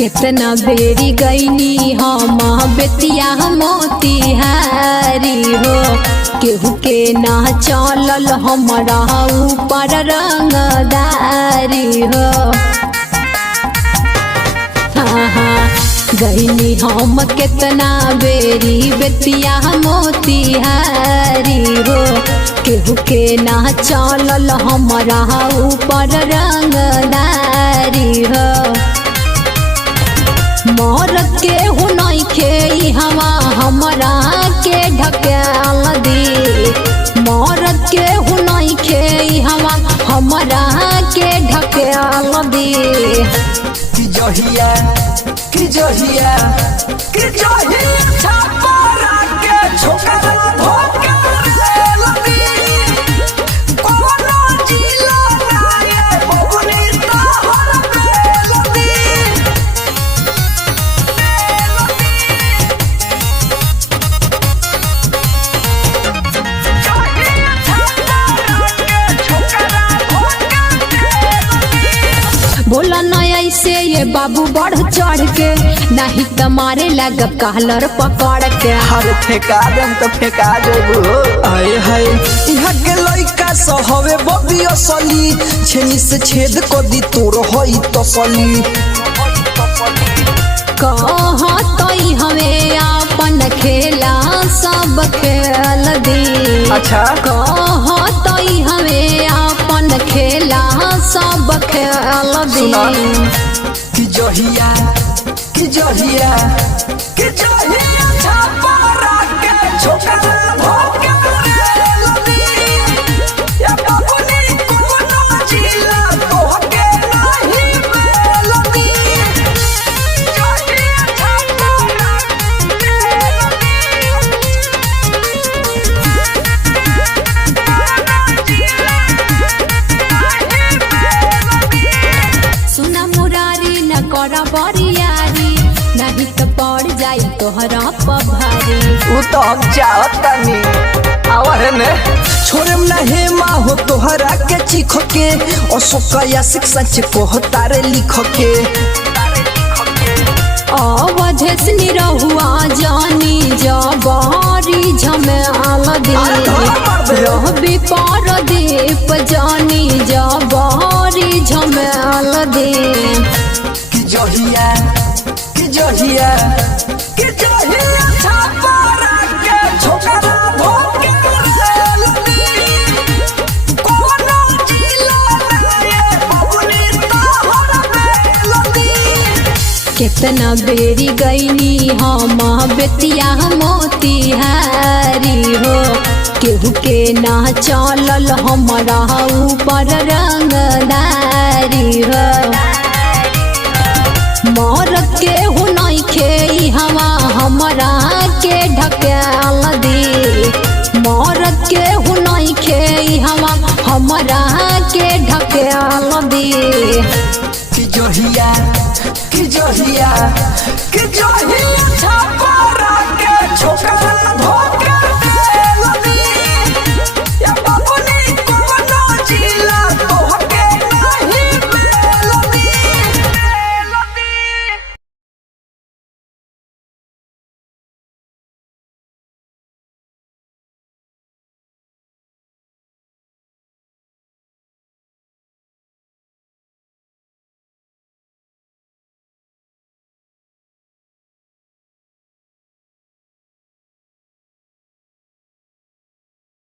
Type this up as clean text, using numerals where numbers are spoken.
कितना बेरी गईनी हम बेतिया मोतिहारी हो, केहू के ना चलल हमारा ऊपर रंगदारी हो। गईनी हम कितना बेरी बेतिया मोतिहारी हो, केहू के ना चलल हमारा ऊपर रंगदारी हो। मोर के हो नहीं खे हवा हमरा के ढकेल दी, मोर के हो नहीं खे हवा हमरा के ढकेल दी। कि जहिया कि जहिया कि जहिया छापरा के छोकरा धोखा देल दी, कोनो जिला नाये बबुनी तोहर बेल दी। जहिया छापरा के छोकरा धोखा देल दी। बोला न ऐसे ये बाबू बढ़ चढ़ के, नहीं तुम्हारे लगब कहलर पकड़ के। हर फेंका देम तो फेंका देबो। आए हाय इहा के लइका सहवे बबी असली, छेनी से छेद को दी तोर होई तसली। कहतई हमें अपन खेला सब खेल दी। अच्छा कहतई हमें अपन खेला सब खेल दी। कि जहिया कि जहिया कि जहिया छापरा के छोकरा धोखा देल दी, या बबुनी कोनो जिला तोहके नहीं बेल दी। जहिया छापरा देल दी। सुना मुरारी न करा बरियारी, नहीं तो पड़ जाई तोहरा पभारी। उ तो हम चाहतनी आवर ने छोड़म ना हे माँ हो तोहरा के चीख के, अशोकया शिक्षा से कहतारे लिख के। अवधेशनी रहुआ जानी जबारी झमेल दी, रहबी पारदीप जानी जबारी झमेल दी। कि जहिया कि जहिया कि जहिया छापरा के छोकरा धोखा देल दी, कोनो जिला नाये बबुनी तोहर बेल दी। कितना बेरी गईनी हम बेतिया मोतिहारी हो, केहू के ना चलल हमारा ऊपर रंगदारी हो। मोर के हो नहीं खे हवा हमरा के ढकेल दी, मोर के हो नहीं खे हवा हमरा के ढकेल दी। कि जहिया कि जहिया कि जहिया